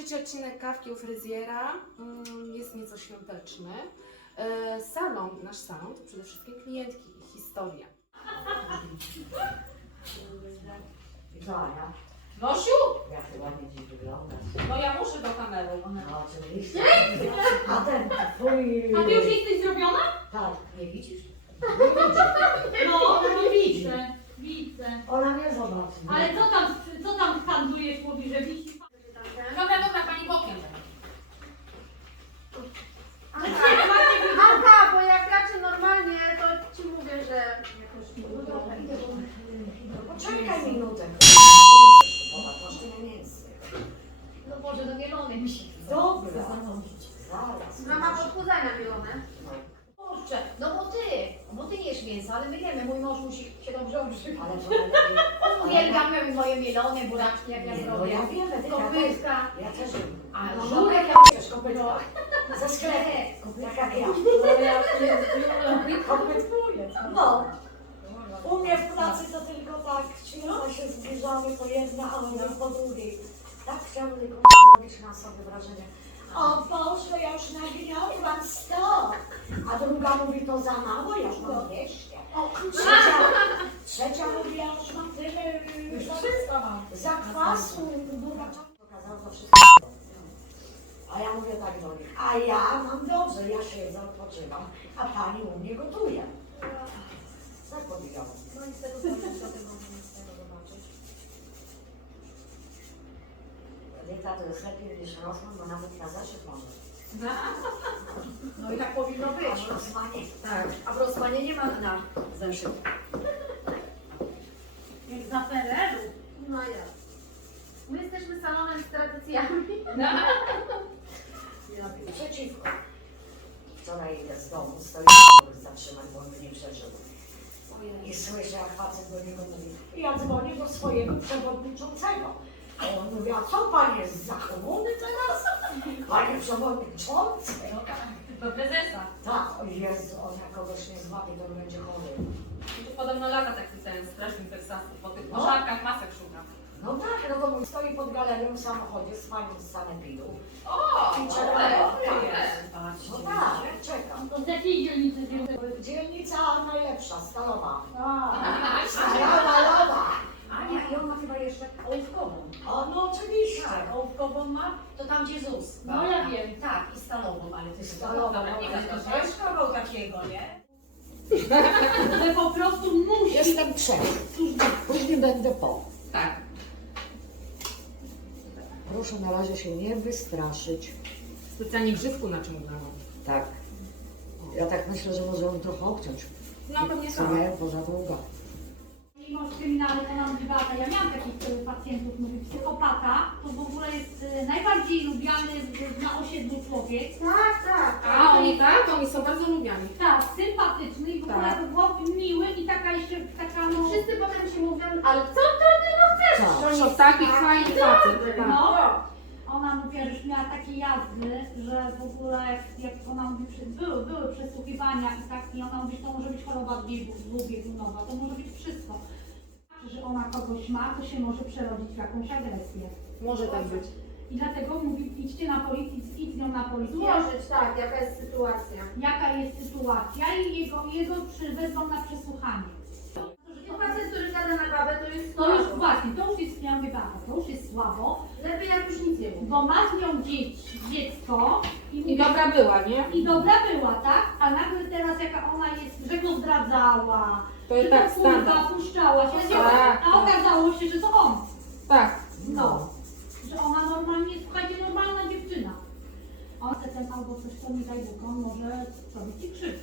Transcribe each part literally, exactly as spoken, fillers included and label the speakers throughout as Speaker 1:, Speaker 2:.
Speaker 1: Dzisiejszy odcinek Kawki u fryzjera jest nieco świąteczny. Salon, nasz salon to przede wszystkim klientki i historia.
Speaker 2: Zosia,
Speaker 1: Nosiu?
Speaker 2: jak ty ładnie dziś wyglądasz.
Speaker 1: No ja muszę do kamery.
Speaker 2: No oczywiście. A ten twój...
Speaker 3: A ty już jesteś zrobiona?
Speaker 2: Tak, nie widzisz?
Speaker 3: No,
Speaker 2: Ona nie widzi.
Speaker 3: widzę, widzę.
Speaker 2: Ona nie zobaczy.
Speaker 3: Ale co tam, co tam handlujesz, mówi, że widzi?
Speaker 1: Dobra, dobra, pani bokiem.
Speaker 4: Aha, bo jak gracie normalnie, to ci mówię, że jakoś nie
Speaker 2: No dobra, idę do... No poczekaj minutę. Masz tyle mięsa.
Speaker 3: No Boże, do mielony mi się
Speaker 2: Dobra.
Speaker 3: zanosić.
Speaker 2: Zaraz.
Speaker 4: mama podchudzania mielone.
Speaker 3: Kurczę, no bo ty, bo ty jesz mięso, ale my jemy, mój mąż musi się dobrze używać.
Speaker 2: Ale to najlepiej...
Speaker 3: On uwielbia moje mielone buraczki, jak ja
Speaker 2: Nie, no
Speaker 3: zrobię.
Speaker 2: ja wiem, tylko ja też...
Speaker 3: Kopytka.
Speaker 2: Ja też wiem.
Speaker 3: A
Speaker 2: No,
Speaker 3: żurek
Speaker 2: no,
Speaker 3: jak
Speaker 2: też kopytka. Ze sklepu. Tak jak ja.
Speaker 3: No ja pierdzielę.
Speaker 2: Kopytkuję. No. U mnie w pracy to tylko tak, świetnie się zbliżamy po jedna, a my po drugiej. Tak chciałam tylko zrobić na sobie wrażenie. O Boże, ja już nagniotłam sto. A druga mówi, to za mało, ja już mam dwieście. Trzecia, trzecia mówi, ja już mam tyle już
Speaker 3: Wszystko mam.
Speaker 2: zakwasu. Pokazało to wszystko. A ja mówię tak do nich, a ja mam dobrze, ja siedzę, odpoczywam, a pani u mnie gotuje. Tak powiedziałam.
Speaker 4: No i z tego powodu z tego zobaczyć.
Speaker 2: Dieta to jest lepiej niż Rossmann, bo nawet na zeszyt może.
Speaker 3: No i tak powinno
Speaker 2: A
Speaker 3: być.
Speaker 2: w Rossmanie
Speaker 3: Tak, a w Rosmanie nie ma na zeszyt. Jak za Ferreru.
Speaker 4: No ja. My jesteśmy salonem z tradycjami.
Speaker 2: przeciwko. Wczoraj idę z domu, stoję, żeby zatrzymać, bo on nie przeżył. I słyszę, jak facet do niego mówi, ja dzwonię do swojego przewodniczącego. A on mówi, a co pan jest za komuny teraz? Panie przewodniczący?
Speaker 1: Do prezesa.
Speaker 2: Tak, o Jezu, on jak kogoś nie złapie, to będzie chory.
Speaker 1: Tu podobno lata taki ten strażnik Teksasu, po tych
Speaker 2: No.
Speaker 1: pożarkach masek szuka.
Speaker 2: No tak, no to mój stoi pod galerią w samochodzie z panią z sanepidu.
Speaker 1: O,
Speaker 2: I
Speaker 1: o,
Speaker 2: czeka,
Speaker 1: o,
Speaker 2: jest. No tak, czekam.
Speaker 3: To z jakiej dzielnicy wziąłeś?
Speaker 2: Dzielnica najlepsza, stalowa.
Speaker 3: A,
Speaker 2: Stalowa.
Speaker 3: Ania, i on ma chyba jeszcze ołówkową.
Speaker 2: O, no oczywiście.
Speaker 5: Tak, ołówkową ma, to tam gdzie ZUS.
Speaker 3: No ja wiem.
Speaker 5: Tak, i stalową, ale ty
Speaker 2: Stalową,
Speaker 5: Dobra, nie
Speaker 1: dobra,
Speaker 5: wiesz,
Speaker 1: dobra.
Speaker 5: wiesz kogo takiego, nie?
Speaker 3: Że po prostu musi.
Speaker 2: Jestem przed. Później będę po.
Speaker 1: Tak.
Speaker 2: Proszę na razie się nie wystraszyć.
Speaker 1: Specjalnie grzywku na czym ubrałam.
Speaker 2: Tak. Ja tak myślę, że może on trochę obciąć.
Speaker 1: No pewnie
Speaker 2: Co
Speaker 1: tak.
Speaker 2: nie, bo za długo.
Speaker 3: Mimo że kryminalny to nam debata. Ja miałam takich y, pacjentów, mówi psychopata, to w ogóle jest y, najbardziej lubiany w- na osiedlu człowiek.
Speaker 4: Tak, tak.
Speaker 1: A oni tak? Oni są bardzo lubiani.
Speaker 3: Tak, sympatyczny i w ogóle
Speaker 1: Tak.
Speaker 3: to było miły i taka jeszcze taka no.
Speaker 4: Wszyscy potem ci mówią, ale co ty od niego chcesz?
Speaker 2: Tak.
Speaker 1: To taki fajny facet. Tak.
Speaker 3: No, ona mówiła, że już miała takie jazdy, że w ogóle jak, jak ona mówi, że były, były przesłuchiwania i tak, i ona mówi, że to może być choroba dwubiegunowa, to może być wszystko. Że ona kogoś ma, to się może przerodzić w jakąś agresję.
Speaker 1: Może tak być.
Speaker 3: I dlatego mówi, idźcie na policję, idź z nią na policję.
Speaker 4: Złożyć, tak, jaka jest sytuacja.
Speaker 3: Jaka jest sytuacja i jego, jego przywezą na przesłuchanie.
Speaker 4: To facet, który gada na babę, to jest
Speaker 3: To już
Speaker 4: słabo.
Speaker 3: właśnie, to już jest, ja mówię, Bata, to już jest słabo,
Speaker 4: Lepiej jak już nic nie mówi.
Speaker 3: bo ma z nią dzieci, dziecko i,
Speaker 1: I
Speaker 3: mówi,
Speaker 1: dobra była, nie?
Speaker 3: i dobra była, tak? A nagle teraz jaka ona jest, że go zdradzała,
Speaker 1: To
Speaker 3: że
Speaker 1: jest tak
Speaker 3: to kurwa
Speaker 1: standard.
Speaker 3: puszczała się,
Speaker 1: Tak,
Speaker 3: a okazało się, że to on.
Speaker 1: Tak.
Speaker 3: No, że ona normalnie, słuchajcie, normalna dziewczyna. A on chce ten albo coś, co mi daj Bóg, on może zrobić ci krzywdę.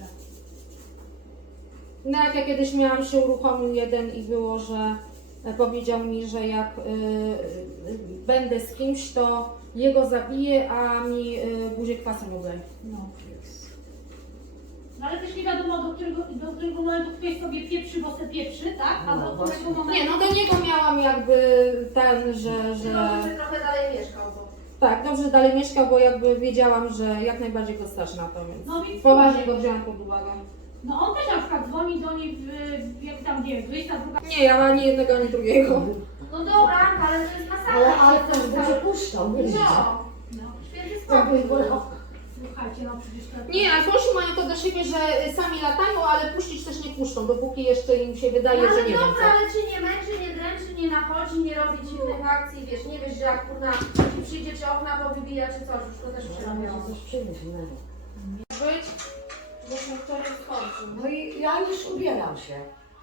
Speaker 1: Nawet ja kiedyś miałam się uruchomił jeden i było, że e, powiedział mi, że jak y, y, będę z kimś, to jego zabiję, a mi y, buzię kwasem obleje.
Speaker 3: No. No ale też nie wiadomo, do którego, do którego momentu ktoś sobie pieprzy, bo se pieprzy, tak? A
Speaker 2: No,
Speaker 3: do którego
Speaker 2: właśnie.
Speaker 3: momentu...
Speaker 1: Nie, no do niego miałam jakby ten, że, że
Speaker 4: No, żeby trochę dalej mieszkał, bo...
Speaker 1: tak, dobrze dalej mieszkał, bo jakby wiedziałam, że jak najbardziej go stać na to, więc
Speaker 3: No więc
Speaker 1: poważnie go wziąłam pod uwagę.
Speaker 3: No on też na przykład dzwoni do niej, w, w, jak tam, nie wiem, dwudziesta druga.
Speaker 1: Nie, ja ani jednego, ani drugiego.
Speaker 4: No dobra, ale to jest masakra.
Speaker 2: Ale, ale też będzie puszczał, wiesz.
Speaker 4: No.
Speaker 3: No.
Speaker 4: Święty
Speaker 2: To
Speaker 4: spokój.
Speaker 2: by było.
Speaker 3: Słuchajcie, no przecież to...
Speaker 1: Nie, a Gosiu mają to do siebie, że sami latają, ale puścić też nie puszczą, dopóki jeszcze im się wydaje,
Speaker 4: No,
Speaker 1: że
Speaker 4: ale
Speaker 1: nie wiem
Speaker 4: dobra,
Speaker 1: co.
Speaker 4: ale cię nie męczy, nie dręczy, nie nachodzi, nie robi dziwnych akcji, wiesz, nie wiesz, że jak kurna ci przyjdzie, czy okna powybija, czy coś, już to też przerabiało.
Speaker 2: Coś przynieść innego.
Speaker 1: Być, żeśmy wczoraj skończył.
Speaker 2: No i ja już ubieram się.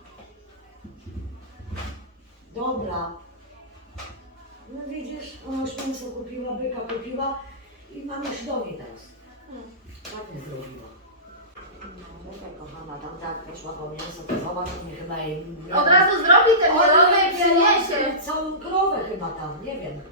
Speaker 2: Dobra. No widzisz, ona już mięso kupiła, byka kupiła i mam już do niej teraz. Tak nie zrobiła. No tak, kochana, tam tak poszła po mięso, to zobacz, mnie chyba jej...
Speaker 4: Od razu zrobi te mielone i przyniesie.
Speaker 2: Całą krowę chyba tam, nie wiem.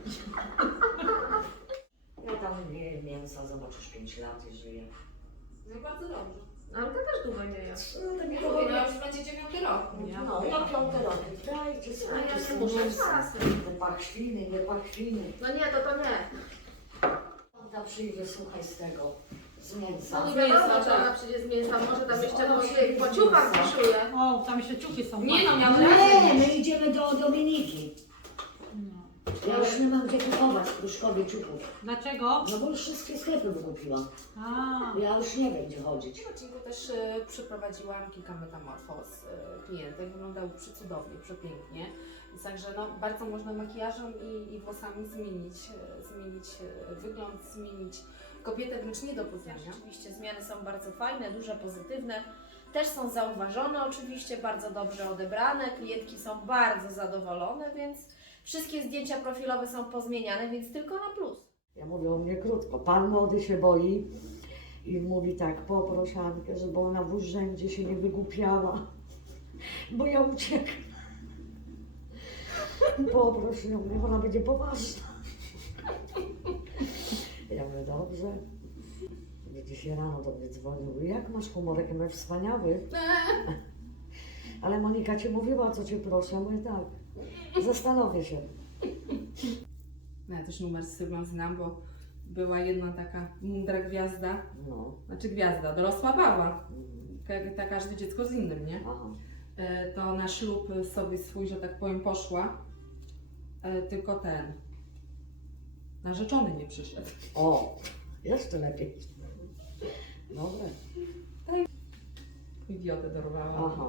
Speaker 2: Ja tam nie jem mięsa, zobaczysz, pięć lat i żyję.
Speaker 1: No bardzo dobrze.
Speaker 4: Ale to też długo nie jest.
Speaker 2: No to mi
Speaker 1: Ja
Speaker 2: to
Speaker 1: mówię, no już będzie dziewiąty rok, nie?
Speaker 2: No, ja piąty rok. Dajcie
Speaker 4: A
Speaker 2: sobie
Speaker 4: ja nie
Speaker 2: te
Speaker 4: muszę
Speaker 2: mięsa.
Speaker 4: czasem.
Speaker 2: Te pachwiny, nie pachwiny.
Speaker 4: No nie, to to nie.
Speaker 2: Ona przyjdzie, słuchaj, z tego, z mięsa.
Speaker 4: No nie
Speaker 1: Z mięsa,
Speaker 4: wiadomo, czy
Speaker 1: tak.
Speaker 4: ona przyjdzie z mięsa, może tam jeszcze
Speaker 2: Ona
Speaker 4: po,
Speaker 2: przyjdzie
Speaker 4: po
Speaker 2: z
Speaker 4: ciuchach
Speaker 2: mięsa.
Speaker 4: wyszuje.
Speaker 3: O, tam jeszcze ciuchy są.
Speaker 1: Nie no,
Speaker 3: patrzcie.
Speaker 1: miał
Speaker 2: Nie, my idziemy do Dominiki.
Speaker 3: No.
Speaker 2: Ja już nie mam gdzie kupować w Pruszkowie ciuchów.
Speaker 3: Dlaczego?
Speaker 2: No bo już wszystkie sklepy wykupiłam.
Speaker 3: A,
Speaker 2: Ja już nie wiem, gdzie chodzić.
Speaker 1: W odcinku też e, przyprowadziłam kilka metamorfoz e, klientek, wyglądały przecudownie, przepięknie. Więc także no, bardzo można makijażem i, i włosami zmienić, e, zmienić e, wygląd, zmienić kobietę wręcz nie do poznania.
Speaker 6: Rzeczywiście zmiany są bardzo fajne, duże, pozytywne. Też są zauważone oczywiście, bardzo dobrze odebrane. Klientki są bardzo zadowolone, więc wszystkie zdjęcia profilowe są pozmieniane, więc tylko na plus.
Speaker 2: Ja mówię o mnie krótko. Pan młody się boi i mówi tak, poproś Ankę, żeby ona w urzędzie się nie wygłupiała, bo ja uciekam. Poproś ją, niech ona będzie poważna. Ja mówię, dobrze. Dzisiaj rano do mnie dzwonił, jak masz humor, jaki masz wspaniały. Ale Monika ci mówiła, co cię proszę. Ja mówię, tak, zastanowię się.
Speaker 1: No, ja też numer z Sylwią znam, bo była jedna taka mądra gwiazda,
Speaker 2: No.
Speaker 1: znaczy gwiazda, dorosła baba.
Speaker 2: Mhm.
Speaker 1: Ka- ta każde dziecko z innym, nie?
Speaker 2: Aha.
Speaker 1: E, to na ślub sobie swój, że tak powiem, poszła, e, tylko ten narzeczony nie przyszedł.
Speaker 2: O, jeszcze lepiej. Dobre.
Speaker 1: Idiotę dorwała.
Speaker 2: Aha.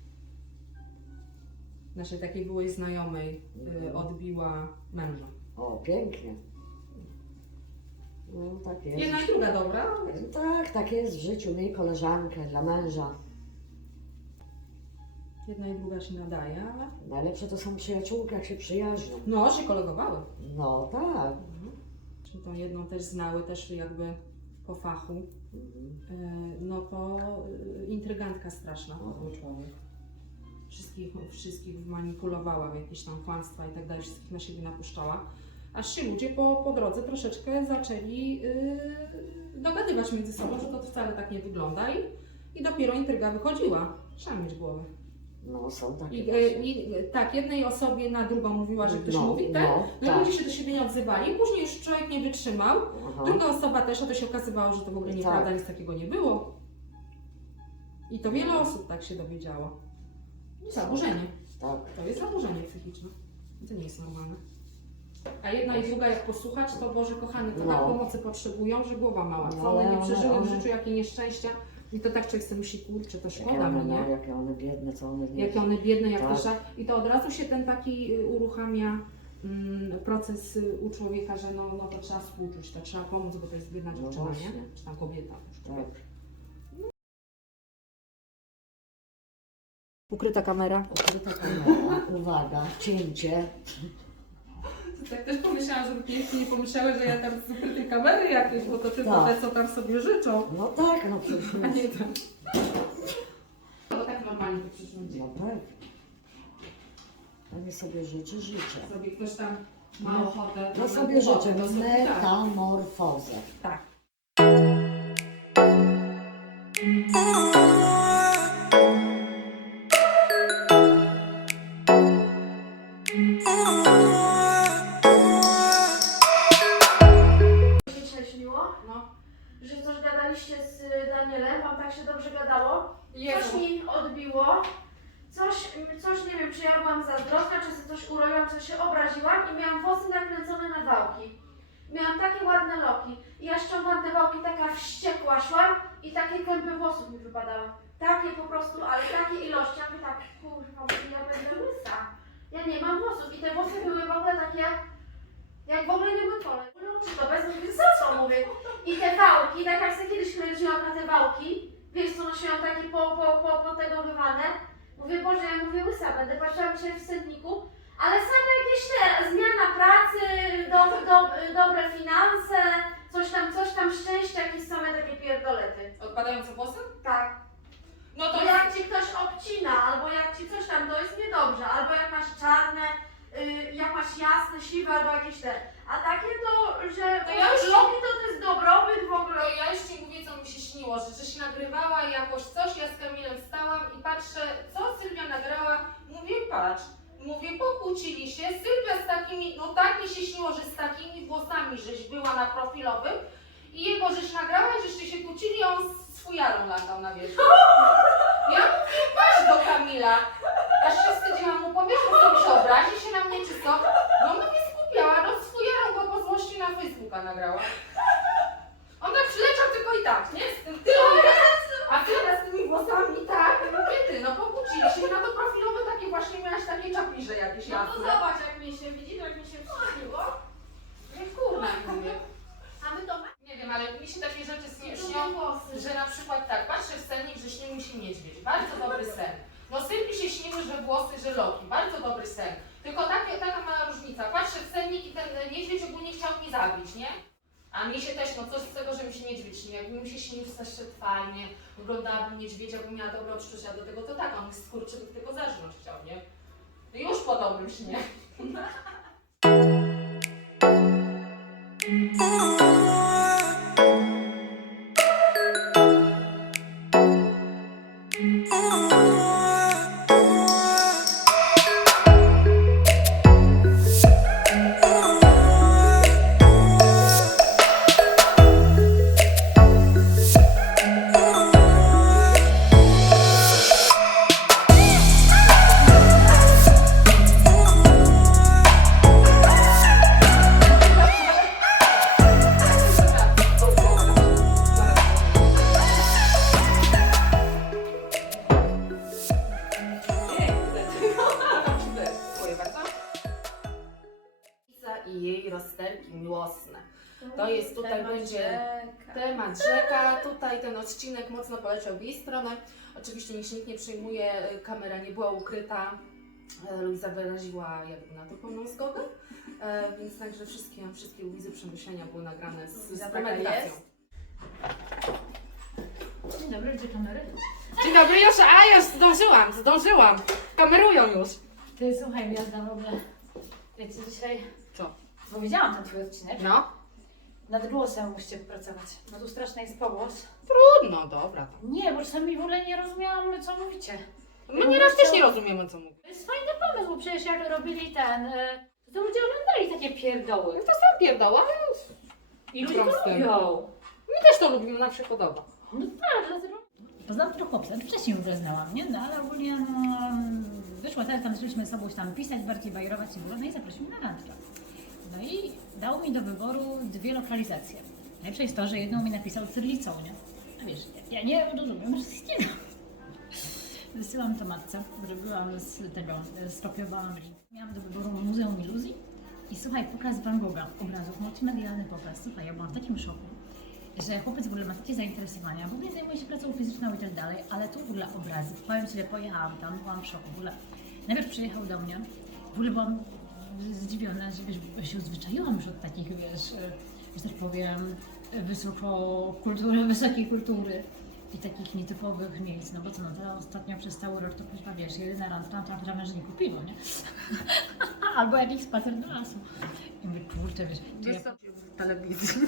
Speaker 1: Naszej takiej byłej znajomej y, odbiła męża.
Speaker 2: O, pięknie. No, tak jest.
Speaker 1: Jedna i druga dobra.
Speaker 2: Tak, tak jest w życiu. Miej koleżankę dla męża.
Speaker 1: Jedna i druga się nadaje, ale
Speaker 2: Najlepsze to są przyjaciółki, jak się przyjaźnią.
Speaker 1: no, się kolegowały.
Speaker 2: No tak.
Speaker 1: Czyli tą jedną też znały, też jakby po fachu.
Speaker 2: Mhm.
Speaker 1: Y, no to y, intrygantka straszna,
Speaker 2: Aha.
Speaker 1: był człowiek. Wszystkich, wszystkich manipulowała w jakieś tam kłamstwa i tak dalej, wszystkich na siebie napuszczała. Aż się ludzie po, po drodze troszeczkę zaczęli yy, dogadywać między sobą, że to wcale tak nie wygląda i, i dopiero intryga wychodziła. Trzeba mieć głowę.
Speaker 2: No są takie
Speaker 1: I,
Speaker 2: właśnie.
Speaker 1: yy, i tak, jednej osobie na drugą mówiła, że ktoś
Speaker 2: no,
Speaker 1: mówi, tak?
Speaker 2: No,
Speaker 1: No i
Speaker 2: tak.
Speaker 1: ludzie się do siebie nie odzywali, później już człowiek nie wytrzymał.
Speaker 2: Aha.
Speaker 1: Druga osoba też, a to się okazywało, że to w ogóle nieprawda,
Speaker 2: Tak.
Speaker 1: nic takiego nie było. I to wiele osób tak się dowiedziało. Zaburzenie.
Speaker 2: Tak.
Speaker 1: To jest zaburzenie psychiczne. To nie jest normalne. A jedna i druga, jak posłuchać, to Boże kochany, to
Speaker 2: No.
Speaker 1: tak pomocy potrzebują, że głowa mała.
Speaker 2: No,
Speaker 1: Co
Speaker 2: ale
Speaker 1: one nie
Speaker 2: one-
Speaker 1: przeżyły w
Speaker 2: one-
Speaker 1: życiu, jakie nieszczęścia. I to tak człowiek sobie myśli, kurczę, to
Speaker 2: Jakie
Speaker 1: szkoda
Speaker 2: one,
Speaker 1: mi,
Speaker 2: no,
Speaker 1: nie?
Speaker 2: jakie one biedne, co one nie.
Speaker 1: Jakie one biedne, jak
Speaker 2: Tak.
Speaker 1: to żal. I to od razu się ten taki y, uruchamia mm, proces y, u człowieka, że no, no to trzeba współczuć, to trzeba pomóc, bo to jest biedna
Speaker 2: No
Speaker 1: dziewczyna,
Speaker 2: właśnie.
Speaker 1: nie? Czy tam kobieta. Już
Speaker 2: Tak.
Speaker 1: kobieta. Ukryta kamera.
Speaker 2: Ukryta kamera. Uwaga, cięcie.
Speaker 1: Tak też pomyślałam, żeby pięknie nie pomyślały, że ja tam z ukrytej kamery jakieś, bo to tylko
Speaker 2: Tak.
Speaker 1: te, co tam sobie życzą.
Speaker 2: No tak, no przecież.
Speaker 1: A nie tam. No tak normalnie to przyszło.
Speaker 2: No tak. Ja nie sobie życzę, życzę.
Speaker 1: Sobie ktoś tam ma
Speaker 2: No.
Speaker 1: ochotę.
Speaker 2: Ja
Speaker 1: to
Speaker 2: sobie
Speaker 1: na
Speaker 2: życzę
Speaker 1: głupotę, to sobie tak.
Speaker 2: metamorfozę.
Speaker 1: Tak.
Speaker 4: Mi się dzisiaj śniło,
Speaker 1: No.
Speaker 4: że coś gadaliście z Danielem, wam tak się dobrze gadało. Coś
Speaker 1: Jezu.
Speaker 4: mi odbiło. Coś, coś nie wiem, czy ja byłam zazdrosna, czy sobie coś uroiłam, czy się obraziłam i miałam włosy nakręcone na wałki. Miałam takie ładne wściekła szłam i takie kępy włosów mi wypadały. Takie po prostu, ale takie ilości. Ja mówię tak, kurwa, mówię, ja będę łysa. Ja nie mam włosów. I te włosy były w ogóle takie, jak w ogóle nie były pole. No czy to bez mówię, za co mówię? I te wałki, tak jak sobie kiedyś kręciłam na te wałki, wiesz co, nosiłam takie po, po, po, potegowywane. Mówię, Boże, ja mówię, łysa będę, patrzyłam się w cenniku, ale same jakieś te, zmiana pracy, do, do, dobre finanse, coś tam, coś tam, szczęście, jakieś same takie pierdolety.
Speaker 1: Odpadające włosy?
Speaker 4: Tak.
Speaker 1: No to
Speaker 4: To jak ci ktoś obcina, albo jak ci coś tam, to jest niedobrze, albo jak masz czarne, y, jak masz jasne, siwe, albo jakieś te. A takie to, że
Speaker 1: To ja już-
Speaker 4: loki to, to jest dobrobyt w ogóle.
Speaker 1: No ja już Ci mówię, co mi się śniło, że, że się nagrywała jakoś coś, ja z Kamilem stałam i patrzę, co Sylwia nagrała, mówię, patrz, mówię, pokłócili się, Sylwia z takimi, no tak mi się śniło, że z takimi włosami, żeś była na profilowym i jego żeś nagrała i żeście się kłócili, a on z fujarą latał na wierzchu. Ja mówię, patrz do Kamila, aż się wstydziłam mu, powiesz, że sobie się obrazi się na mnie, czy co? No ona mnie skupiała, no z fujarą go po złości na Facebooka nagrała. On tak przyleciał tylko i tak, nie? Z tym tyłem, a ty z tymi włosami tak, mówię, ty, no pokłócili się na to profilowe takie właśnie miałaś takie czapliże jakieś
Speaker 4: No to
Speaker 1: jasne.
Speaker 4: zobacz, jak mi się, widzisz, jak mi się przyśniło.
Speaker 1: Nie kurna, mówię.
Speaker 4: A my to mamy
Speaker 1: Nie wiem, ale mi się takie rzeczy śni- śnią,
Speaker 4: włosy.
Speaker 1: że na przykład tak, patrzę w sennik, że śnił mi się niedźwiedź, bardzo dobry sen. No Sylwii się śniły, że włosy, że loki, bardzo dobry sen. Tylko takie, taka mała różnica, patrzę w sennik i ten niedźwiedź ogólnie chciał mnie zabić, nie? A mi się też, no coś z tego, że mi się niedźwiedź śnił, jakby mi się śnił, że szedł fajnie, oglądałabym niedźwiedzia, bym miała dobre odczucia do tego, to tak, on jest skurczy, by tylko zażnąć chciał, nie? Już po dobrym śnie. Dziękuję bardzo. Lisa i jej rozterki miłosne. To jest tutaj
Speaker 6: Temat
Speaker 1: będzie
Speaker 6: rzeka.
Speaker 1: temat rzeka. Tutaj ten odcinek mocno poleciał w jej stronę. Oczywiście niech się nikt nie przejmuje, kamera nie była ukryta. E, Luiza wyraziła jakby na to pełną zgodę. E, więc także wszystkie, wszystkie Luizy przemyślenia były nagrane z, z
Speaker 6: Luiza taka
Speaker 1: premedytacją.
Speaker 6: jest.
Speaker 3: Dzień dobry, gdzie kamery?
Speaker 1: Dzień dobry, już, a już zdążyłam, zdążyłam. Kamerują już.
Speaker 3: Ty, słuchaj, jazda w ogóle. Wiecie, dzisiaj...
Speaker 1: Co?
Speaker 3: Bo widziałam ten twój odcinek.
Speaker 1: No,
Speaker 3: Nad głosem musicie popracować. No tu straszny jest pogłos.
Speaker 1: trudno, dobra.
Speaker 3: Nie, bo czasami w ogóle nie rozumiałam, co mówicie.
Speaker 1: My nieraz też nie rozumiemy, co mówię.
Speaker 3: To jest fajny pomysł, bo przecież jak robili ten... y, to ludzie oglądali takie pierdoły.
Speaker 1: To sam pierdoła,
Speaker 3: I ludzie
Speaker 1: Drąg z
Speaker 3: to
Speaker 1: tym.
Speaker 3: lubią.
Speaker 1: my też to lubimy, nam się podoba.
Speaker 3: No tak, dlatego... Poznałam tego chłopca, wcześniej już go znałam, nie? No ale ogólnie no, wyszło tak, tam zaczęliśmy z sobą już tam pisać, bardziej bajerować i było, no i zaprosił mnie na randkę. No i dał mi do wyboru dwie lokalizacje. Najlepsze jest to, że jedną mi napisał cyrylicą, nie? A wiesz, ja, ja nie rozumiem wszystkiego. Wysyłam to matce, zrobiłam z tego, skopiowałam link. Miałam do wyboru Muzeum Iluzji i słuchaj, pokaz Van Gogha, obrazów, multimedialny pokaz. Słuchaj, ja byłam w takim szoku, że chłopiec w ogóle ma takie zainteresowania, w ogóle zajmuje się pracą fizyczną i tak dalej, ale tu w ogóle obrazy. Powiem Ci, że pojechałam tam, byłam w szoku. W ogóle najpierw przyjechał do mnie, w ogóle byłam zdziwiona, że wiesz, się odzwyczaiłam już od takich, wiesz, że tak powiem, wysoko kultury, wysokiej kultury i takich nietypowych miejsc. No bo co, no teraz ostatnio przez cały rok to chyba wiesz, jedyna randka, tam krawężniku piwo, nie? Albo jakiś spacer do lasu. I mówię, kurczę, wiesz, to ja...
Speaker 1: w telewizji.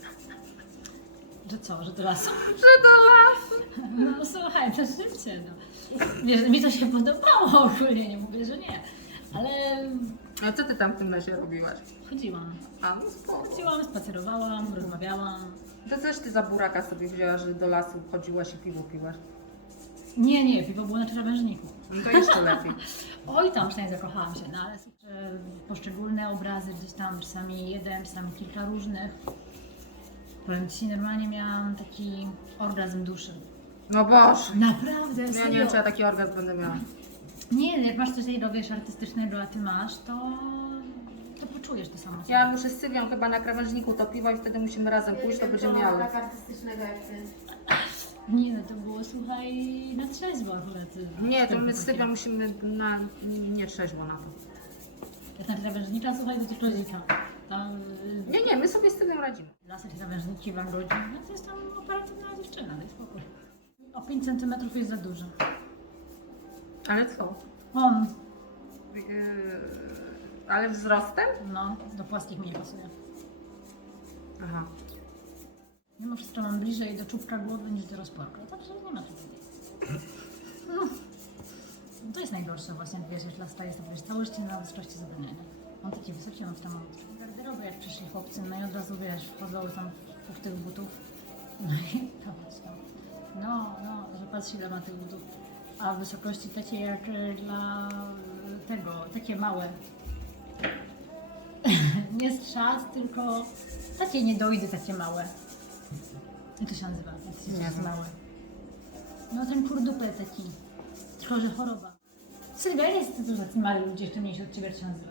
Speaker 3: Że co, że do lasu?
Speaker 1: Że do lasu.
Speaker 3: No słuchaj, to szybciej, no. Wiesz, mi to się podobało ogólnie, nie mówię, że nie. Ale
Speaker 1: A co ty tam w tym lesie robiłaś?
Speaker 3: chodziłam.
Speaker 1: A, no spoko.
Speaker 3: Chodziłam, spacerowałam, rozmawiałam.
Speaker 1: To coś ty za buraka sobie wzięłaś, że do lasu chodziłaś i piwo piłaś.
Speaker 3: Nie, nie, piwo było na krawężniku.
Speaker 1: No to jeszcze lepiej.
Speaker 3: Oj, tam przynajmniej zakochałam się, no ale e, poszczególne obrazy gdzieś tam, czasami jeden, czasami kilka różnych.
Speaker 7: Powiem Ci, normalnie miałam taki orgazm duszy.
Speaker 1: No boż.
Speaker 7: Naprawdę,
Speaker 1: Ja nie
Speaker 7: serio.
Speaker 1: wiem, czy ja taki orgazm będę miała.
Speaker 7: Nie, jak masz coś takiego, wiesz, artystycznego, a Ty masz, to, to poczujesz to samo.
Speaker 1: Ja muszę z Sylwią chyba na krawężniku to piwo i wtedy musimy razem pójść, to będziemy miały.
Speaker 4: tak artystycznego jak ty.
Speaker 7: Nie, no to było, słuchaj, na trzeźwo akurat.
Speaker 1: Nie, to my z Sylwią musimy na... nie trzeźwo na to.
Speaker 7: Jak na krawężnika, słuchaj, to tylko dzika. Tam y,
Speaker 1: Nie, nie, my sobie z Sylwią radzimy.
Speaker 7: lasy krawężniki wam rodzi, no to jest tam operatywna dziewczyna, daj spokój. O pięć centymetrów jest za dużo.
Speaker 1: Ale co?
Speaker 7: On,
Speaker 1: Yy, ale wzrostem?
Speaker 7: no, do płaskich mi nie pasuje.
Speaker 1: Aha.
Speaker 7: Mimo wszystko mam bliżej do czubka głowy niż do rozporka, także nie ma tu no. No to jest najgorsze właśnie, jak wiesz, jak lasta jest, to wiesz, całości na wysokości zabraniania. On taki wysoki, on tam ma garderoby, jak przyszli chłopcy, no i od razu, wiesz, wchodzą tam w puch tych butów. No i to tam. No, no, że patrz ile ma tych butów. A wysokości takie jak y, dla y, tego, takie małe. Nie strzas, tylko takie niedojdy, takie małe. Jak to się nazywa? Jak to się
Speaker 1: Nie
Speaker 7: jest
Speaker 1: wiem.
Speaker 7: małe? No ten kurdupel taki. Tylko, że choroba. Sylwia, ile jest to tacy mali ludzie, jeszcze mniejsi od Ciebie, jak się nazywa?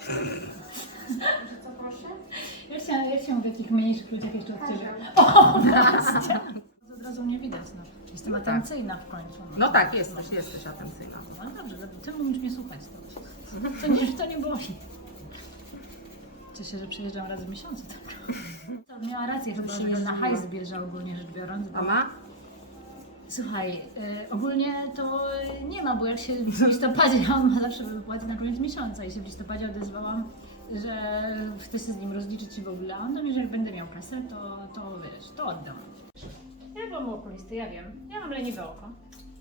Speaker 4: Co proszę?
Speaker 7: Ja się, ja się mówię o takich mniejszych ludziach jeszcze od Ciebie. O, właśnie. Od razu mnie widać, no. Jestem
Speaker 1: No tak.
Speaker 7: atencyjna w końcu.
Speaker 1: No tak, jesteś, jesteś atencyjna.
Speaker 7: No dobrze, Ty musisz mnie słuchać. To, to, nie, to nie boli. Cieszę się, że przyjeżdżam raz w miesiącu. Tak. To miała rację chyba, że go na hajs bierze ogólnie rzecz biorąc. Bo...
Speaker 1: A ma?
Speaker 7: Słuchaj, y, ogólnie to y, nie ma, bo jak się w listopadzie, on ma zawsze wypłaty na koniec miesiąca i się w listopadzie odezwałam, że chcę się z nim rozliczyć i w ogóle. A on do mnie, że jak będę miał kasę, to, to wiesz, to oddam. Ja byłam okulisty, ja wiem. Ja mam leniwe oko.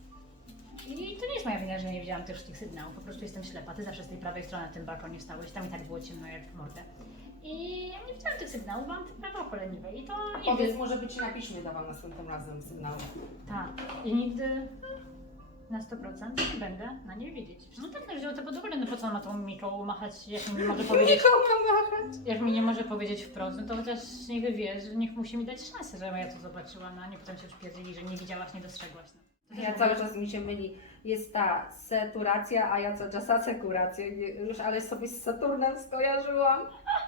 Speaker 7: I to nie jest moja wina, że nie widziałam też tych sygnałów. Po prostu jestem ślepa. Ty zawsze z tej prawej strony na tym balkonie stałeś. Tam i tak było ciemno jak w mordę. I ja nie widziałam tych sygnałów, mam prawo oko leniwe. I to nie
Speaker 1: Powiedz
Speaker 7: wiem.
Speaker 1: mu, żeby ci na piśmie dawał następnym razem sygnał.
Speaker 7: Tak. I nigdy na sto procent nie będę na nie widzieć. No tak, no wziął to pod uwagę, no po co on ma tą miką machać, jak mi nie może powiedzieć, jak mi nie może powiedzieć wprost, no to chociaż niech wie, że niech musi mi dać szansę, żebym ja to zobaczyła, no a nie potem się przypierdzili, że nie widziałaś, nie dostrzegłaś. No.
Speaker 1: Ja cały czas mi się myli. Jest ta seturacja, a ja cały czas asekuracja. Nie- Już ale sobie z Saturnem skojarzyłam.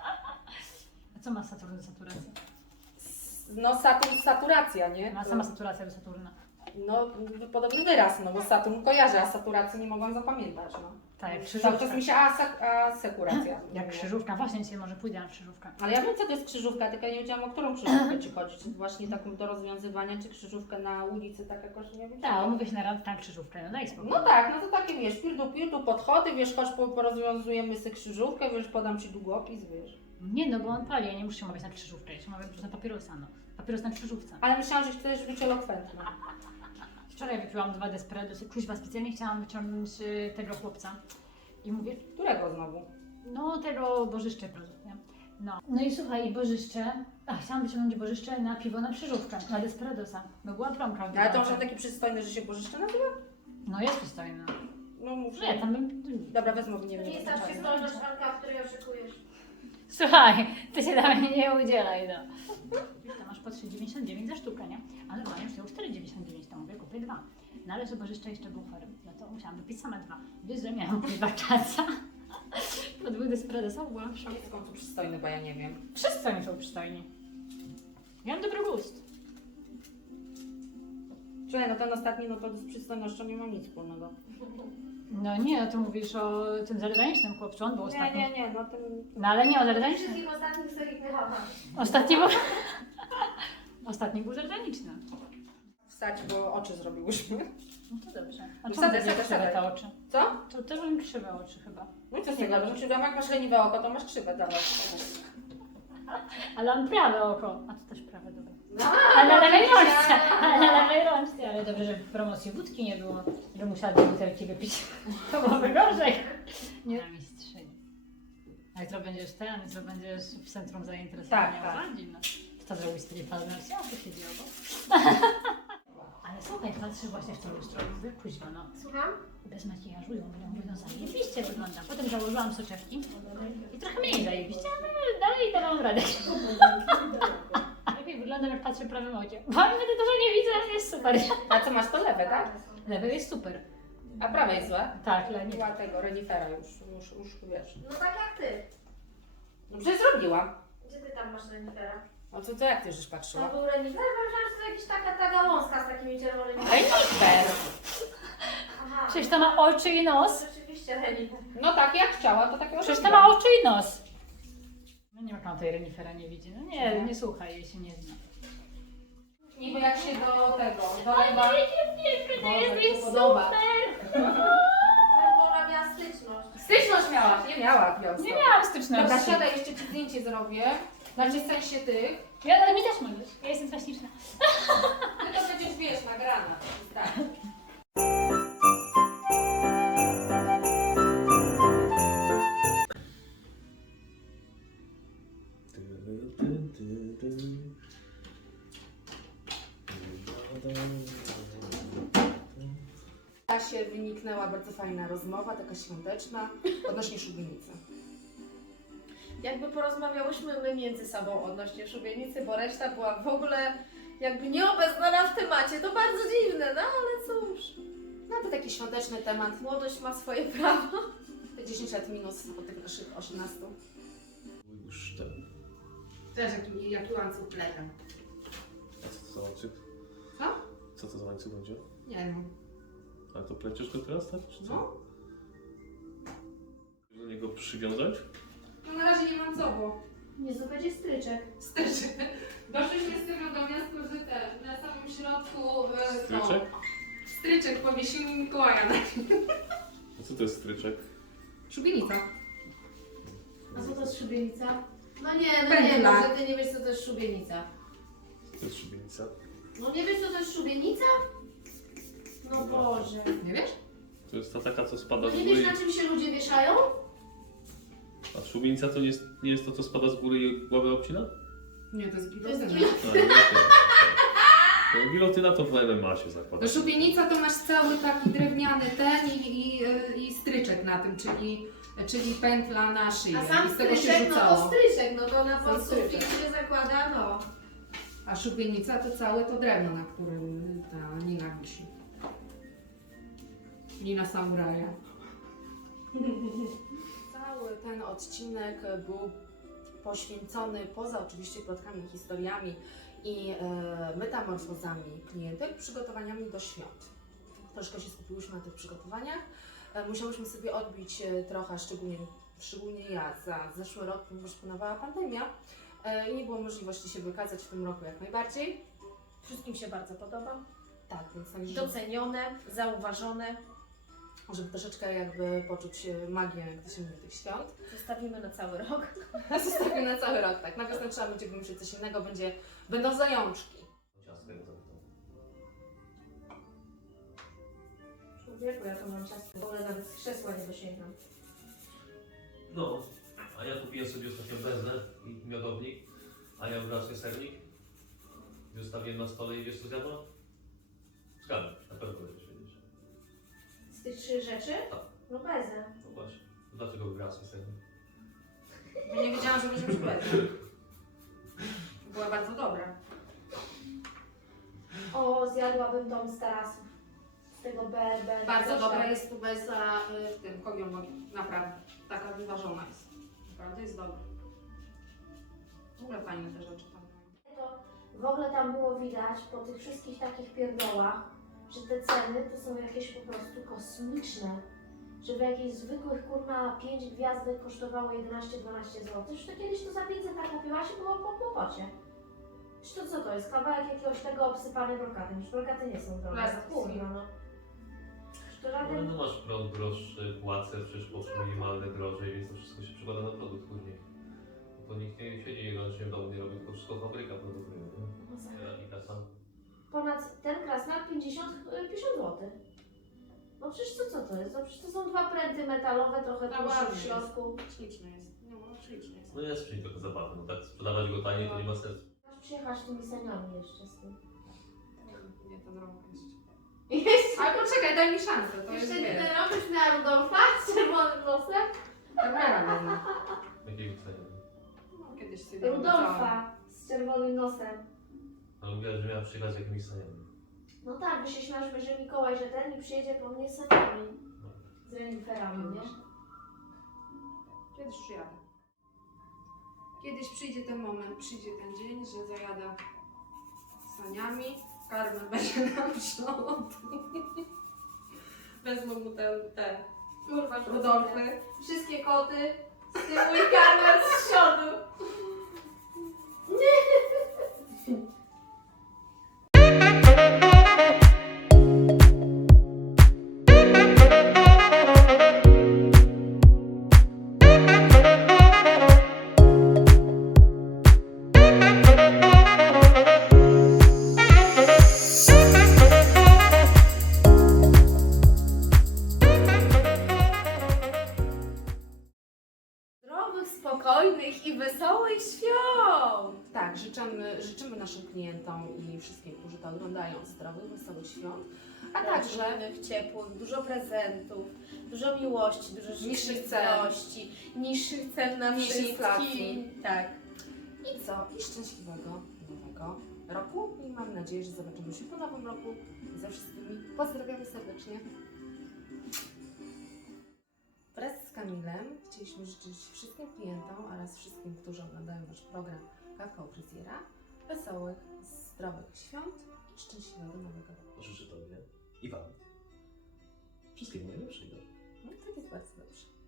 Speaker 7: A co ma Saturn do saturacji?
Speaker 1: S- No Saturn saturacja, nie?
Speaker 7: Ma sama saturacja do Saturna.
Speaker 1: No podobny wyraz, no bo Saturn kojarzy, a saturacji nie mogłam zapamiętać, no.
Speaker 7: Tak, jak
Speaker 1: Cały
Speaker 7: krzyżówka.
Speaker 1: czas mi się asak- asekuracja.
Speaker 7: Jak krzyżówka, właśnie dzisiaj może pójdę na krzyżówkę.
Speaker 1: Ale ja wiem, co to jest krzyżówka, tylko ja nie wiedziałam, o którą krzyżówkę ci chodzi. Czy właśnie taką do rozwiązywania, czy krzyżówkę na ulicy, tak jakoś nie wiem.
Speaker 7: Tak, umówię się na randkę na krzyżówkę, no daj spokój.
Speaker 1: No tak, no to takie wiesz, pirdu, pirdu, podchody, wiesz, chodź po- porozwiązujemy sobie krzyżówkę, wiesz, podam ci długopis, wiesz.
Speaker 7: Nie, no bo on pali, ja nie muszę się umawiać na krzyżówkę, ja się umawiam po prostu na papierosa, no. Papieros na krzyżówce.
Speaker 1: Ale myślałam, że chcesz być elokwentna.
Speaker 7: Wczoraj wypiłam dwa desperadosy, kuźwa, specjalnie chciałam wyciągnąć y, tego chłopca. I mówię,
Speaker 1: Którego znowu?
Speaker 7: no tego bożyszcze nie? No. No i słuchaj, bożyszcze, a chciałam wyciągnąć bożyszcze na piwo na krzyżówkę, na desperadosa. No była promka.
Speaker 1: No, ale to może taki przystojny, że się bożyszcze nazywa?
Speaker 7: No jest przystojna.
Speaker 1: No mów.
Speaker 7: No ja tam bym...
Speaker 1: Dobra, wezmę, bo nie
Speaker 4: To
Speaker 1: wiem.
Speaker 4: nie jest ta przystojność, Anka, w której oczekujesz.
Speaker 7: Słuchaj, ty się na mnie nie udzielaj, no. To masz po trzy dziewięćdziesiąt dziewięć za sztukę, nie? Ale mają już cztery dziewięćdziesiąt dziewięć, to mówię, kupię dwa. No ale że bożyszcze jeszcze był chory, no to musiałam wypić same dwa. Wiesz, że miałam dwa czaca. Po dwóch desperadosach byłam w szoku.
Speaker 1: Jest w końcu przystojny, bo ja nie wiem.
Speaker 7: Wszyscy oni są przystojni. Ja mam dobry gust.
Speaker 1: Słuchaj, no ten ostatni, no to z przystojnością nie ma nic wspólnego.
Speaker 7: No nie, no ty mówisz o tym zagranicznym chłopcu, on był
Speaker 1: Nie,
Speaker 7: ostatni.
Speaker 1: nie, nie, no ten...
Speaker 7: No ale nie o zagranicznym.
Speaker 4: Wszystkich ostatnich serii chowa.
Speaker 7: Ostatni był... Ostatni był zagraniczny.
Speaker 1: Wstać, bo oczy zrobiłyśmy.
Speaker 7: No to dobrze. A
Speaker 1: No
Speaker 7: czemu
Speaker 1: wsadzaj,
Speaker 7: takie
Speaker 1: wsadzaj,
Speaker 7: krzywe te
Speaker 1: wsadzaj.
Speaker 7: oczy?
Speaker 1: Co?
Speaker 7: To też mam krzywe oczy chyba.
Speaker 1: No i co z tego? No, czy jak masz leniwe oko, to masz krzywe, dawaj.
Speaker 7: Ale mam prawe oko. A to też prawe, dobra.
Speaker 1: No,
Speaker 7: Ale na lewej
Speaker 1: widziałam.
Speaker 7: rączce, ale na lewej rączce. Ale dobrze, że w promocji wódki nie było, że musiała dwie butelki wypić. To byłoby gorzej. Nie. Na mistrzyni. A jutro będziesz ten, jutro będziesz w centrum zainteresowania
Speaker 1: Tak, tak.
Speaker 7: uwagi. No. Kto zrobił sobie paznokcie? A to się dzieło. Ale słuchaj, patrzę właśnie w to lustro i mówię, kuźwa, no.
Speaker 4: Słucham?
Speaker 7: Bez makijażu ją mówię, mówię, no zajebiście wyglądam. Potem założyłam soczewki i trochę mniej zajebiście, ale dalej dawałam radę. Lepiej wygląda patrzę prawym okiem. Bo będę dużo nie widzę, ale jest super.
Speaker 1: A co masz, to lewe, tak?
Speaker 7: Lewy jest super.
Speaker 1: A prawe jest złe?
Speaker 7: Tak, le, nie.
Speaker 1: Była tego renifera już, już, już wiesz.
Speaker 4: No tak jak ty.
Speaker 1: No przecież zrobiła.
Speaker 4: Gdzie ty tam masz renifera?
Speaker 1: No to, to jak ty żeś
Speaker 4: Tam
Speaker 1: patrzyła?
Speaker 4: był renifer, bo myślałam, że to jakaś taka ta gałązka z takimi czerwonymi.
Speaker 1: Renifer!
Speaker 4: Aha.
Speaker 7: Przecież to ma oczy i nos.
Speaker 4: Rzeczywiście renifer.
Speaker 1: No tak, jak chciała, to takiego
Speaker 7: Przecież to
Speaker 1: zrobiła.
Speaker 7: ma oczy i nos. No nie ma pan tej renifera nie widzi. No nie, nie słuchaj jej się nie zna.
Speaker 1: Niby jak się do tego, dolewa...
Speaker 7: Piękny,
Speaker 1: Boże,
Speaker 7: jest,
Speaker 1: jak
Speaker 7: jest
Speaker 1: się podoba.
Speaker 7: super.
Speaker 4: Ale bo ona miała styczność.
Speaker 1: Styczność miałaś, nie miała wiosna.
Speaker 7: Nie miałam styczności.
Speaker 1: Dobra, siadaj, jeszcze ci zdjęcie zrobię. Znaczy w sensie tych.
Speaker 7: Ja, ale mi też możesz. Ja jestem plasticzna.
Speaker 1: Ty to będziesz, wiesz, nagrana. Tak. Ta się wyniknęła bardzo fajna rozmowa, taka świąteczna, odnośnie szubienicy.
Speaker 6: Jakby porozmawiałyśmy my między sobą odnośnie szubienicy, bo reszta była w ogóle jakby nieobeznana w temacie. To bardzo dziwne, no ale cóż.
Speaker 1: No to taki świąteczny temat.
Speaker 6: Młodość ma swoje prawa.
Speaker 1: Te dziesięć lat minus od tych naszych osiemnastu.
Speaker 8: Już ten.
Speaker 1: Też jaki, jaki łańcuch pletem.
Speaker 8: A co to za łańcuch?
Speaker 1: Co?
Speaker 8: Co to za łańcuch będzie?
Speaker 1: Nie wiem.
Speaker 8: Ale to pleciesz go teraz, tak? Czy co?
Speaker 1: No.
Speaker 8: Do niego przywiązać?
Speaker 1: No na razie nie mam co, bo
Speaker 4: Nie, to będzie stryczek.
Speaker 1: styczek. Doszliśmy z tym do wniosku, że ten, na samym środku e,
Speaker 8: Stryczek?
Speaker 1: To, stryczek powiesimy Mikołaja na
Speaker 8: A co to jest stryczek?
Speaker 1: szubienica.
Speaker 6: A co to jest szubienica? No nie, no
Speaker 1: Pętla.
Speaker 6: nie, może ty nie wiesz co to jest szubienica.
Speaker 8: To jest szubienica.
Speaker 6: No nie wiesz co to jest szubienica? No Boże.
Speaker 1: Nie wiesz?
Speaker 8: To jest ta taka, co spada
Speaker 6: No
Speaker 8: z
Speaker 6: nie
Speaker 8: góry.
Speaker 6: wiesz na czym się ludzie wieszają?
Speaker 8: A szubienica to nie jest, nie jest to, co spada z góry i głowę obcina?
Speaker 1: Nie, to jest
Speaker 6: To jest
Speaker 1: gilotyna.
Speaker 8: A, nie, to gilotyna to w M M A się zakłada.
Speaker 1: Do szubienica to masz cały taki drewniany ten i, i, e, i stryczek na tym, czyli, czyli pętla na szyję.
Speaker 6: A sam
Speaker 1: I z tego się
Speaker 6: stryczek, no to
Speaker 1: rzucało.
Speaker 6: stryczek, no to na
Speaker 1: Sam
Speaker 6: podsufit
Speaker 1: stryczek.
Speaker 6: się zakłada, no.
Speaker 1: A szubienica to całe to drewno, na którym ta Nina wisi. Nina samuraja. Cały ten odcinek był poświęcony, poza oczywiście plotkami, historiami i e, metamorfozami klientek, przygotowaniami do świąt. Troszkę się skupiłyśmy na tych przygotowaniach. E, musiałyśmy sobie odbić e, trochę, szczególnie, szczególnie ja, za zeszły rok, ponieważ panowała pandemia e, i nie było możliwości się wykazać w tym roku jak najbardziej.
Speaker 6: Wszystkim się bardzo podoba.
Speaker 1: Tak, więc tak, żeby,
Speaker 6: Docenione, zauważone.
Speaker 1: żeby troszeczkę jakby poczuć e, magię, jak to się mówi, tych świąt.
Speaker 6: Zostawimy na cały rok.
Speaker 1: Zostawię na cały rok, tak. Na wiosnę trzeba będzie wymyślić coś innego, będzie, będą zajączki.
Speaker 8: Ciastek zamknął.
Speaker 6: Człowieku, ja to mam ciastko. W ogóle nawet z krzesła nie dosięgam.
Speaker 9: No, a ja kupiłem sobie ostatnio bezę i miodownik, a ja wracam sernik. Wystawiłem na stole i wiesz co zjadła? Zgadnij, na pewno będziesz wiedzieć.
Speaker 6: Z tych trzy rzeczy?
Speaker 9: Tak.
Speaker 6: No bezę.
Speaker 9: No właśnie, dlaczego wybrałem sernik?
Speaker 1: Bo nie wiedziałam, że będziemy szukać. Była bardzo dobra.
Speaker 6: O, zjadłabym tą z tarasu. Z tego B, B.
Speaker 1: Bardzo
Speaker 6: coś
Speaker 1: dobra
Speaker 6: tam.
Speaker 1: jest tu beza y, w tym kogią nogiem. Naprawdę. Taka wyważona jest. Naprawdę jest dobra. W ogóle fajne te rzeczy tam.
Speaker 4: To w ogóle tam było widać po tych wszystkich takich pierdołach, że te ceny to są jakieś po prostu kosmiczne. Żeby jakieś zwykłych kurna pięć gwiazdek kosztowało jedenaście dwanaście złotych. Już to kiedyś to za pięćset kupiłaś i było po kłopocie. Czy to co to jest? Kawałek jakiegoś tego obsypany brokatem. Już brokaty nie są drogie.
Speaker 1: Plastik.
Speaker 4: Kurwa no. Już to
Speaker 9: No,
Speaker 4: żaden...
Speaker 9: no masz prąd droższy, płacę przecież po minimalne drożej, więc to wszystko się przekłada na produkt później. No to nikt nie siedzi jednocześnie w domu, nie robi, tylko wszystko fabryka produkuje, nie? Ja i kasa.
Speaker 4: Ponad ten krasnal pięćdziesiąt złotych. No przecież co, co to jest? No przecież to są dwa pręty metalowe, trochę
Speaker 1: No
Speaker 4: tłuszczu
Speaker 1: ładnie
Speaker 4: w środku.
Speaker 1: Śliczny jest. No, śliczny jest.
Speaker 9: No jest przecież trochę zabawne, no tak sprzedawać go taniej to nie ma sensu.
Speaker 4: Masz przyjechać tymi seniami jeszcze z tym.
Speaker 1: Nie, to drogo jeszcze.
Speaker 4: Jest!
Speaker 1: Ale poczekaj, daj mi szansę. To jest
Speaker 4: Jeszcze
Speaker 1: wiele.
Speaker 4: ten rok już miała Rudolfa z czerwonym nosem.
Speaker 1: Kamera pewna.
Speaker 9: Jakiego cenia?
Speaker 1: No, kiedyś sobie
Speaker 4: Rudolfa z czerwonym nosem.
Speaker 9: A Ale mówiła, że miała przyjechać z jakimiś saniami.
Speaker 4: No tak, my się śmialiśmy, że Mikołaj, że ten i przyjedzie po mnie z saniami. Z reniferami, nie?
Speaker 1: Kiedyś przyjadę. Kiedyś przyjdzie ten moment, przyjdzie ten dzień, że zajadę saniami, karmę będzie na przód. Wezmę mu te, te
Speaker 4: Kurwa,
Speaker 1: Rudolfy.
Speaker 4: Wszystkie koty z tyłu i karmel z przodu.
Speaker 6: Zdrowych, spokojnych i wesołych świąt!
Speaker 1: Tak, życzymy, życzymy naszym klientom i wszystkim, którzy to oglądają, zdrowych, wesołych świąt, a także
Speaker 6: Rodzinnych, ciepłych, dużo prezentów, dużo miłości, dużo
Speaker 1: Niższych
Speaker 6: życzliwości, niższych cen na
Speaker 1: Niższej
Speaker 6: wszystkim.
Speaker 1: inflacji.
Speaker 6: Tak.
Speaker 1: i co? I szczęśliwego nowego roku i mam nadzieję, że zobaczymy się po nowym roku ze wszystkimi. Pozdrawiamy serdecznie. Wraz z Kamilem chcieliśmy życzyć wszystkim klientom oraz wszystkim, którzy oglądają nasz program Kawka u Fryzjera wesołych, zdrowych świąt i szczęśliwego nowego roku.
Speaker 9: Życzę Tobie i Wam wszystkiego najlepszego.
Speaker 1: No, tak jest bardzo dobrze.